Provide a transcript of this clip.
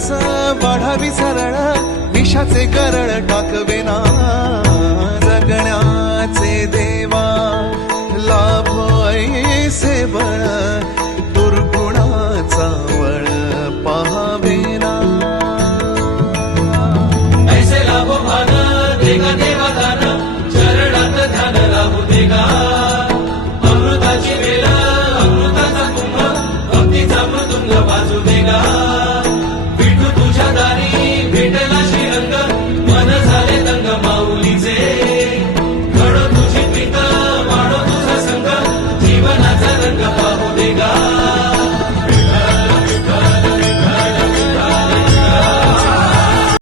श्वास वाढावी सरळ विषाचे करळ टाकवेना जगण्याचे देवा लाभो ऐसे बळ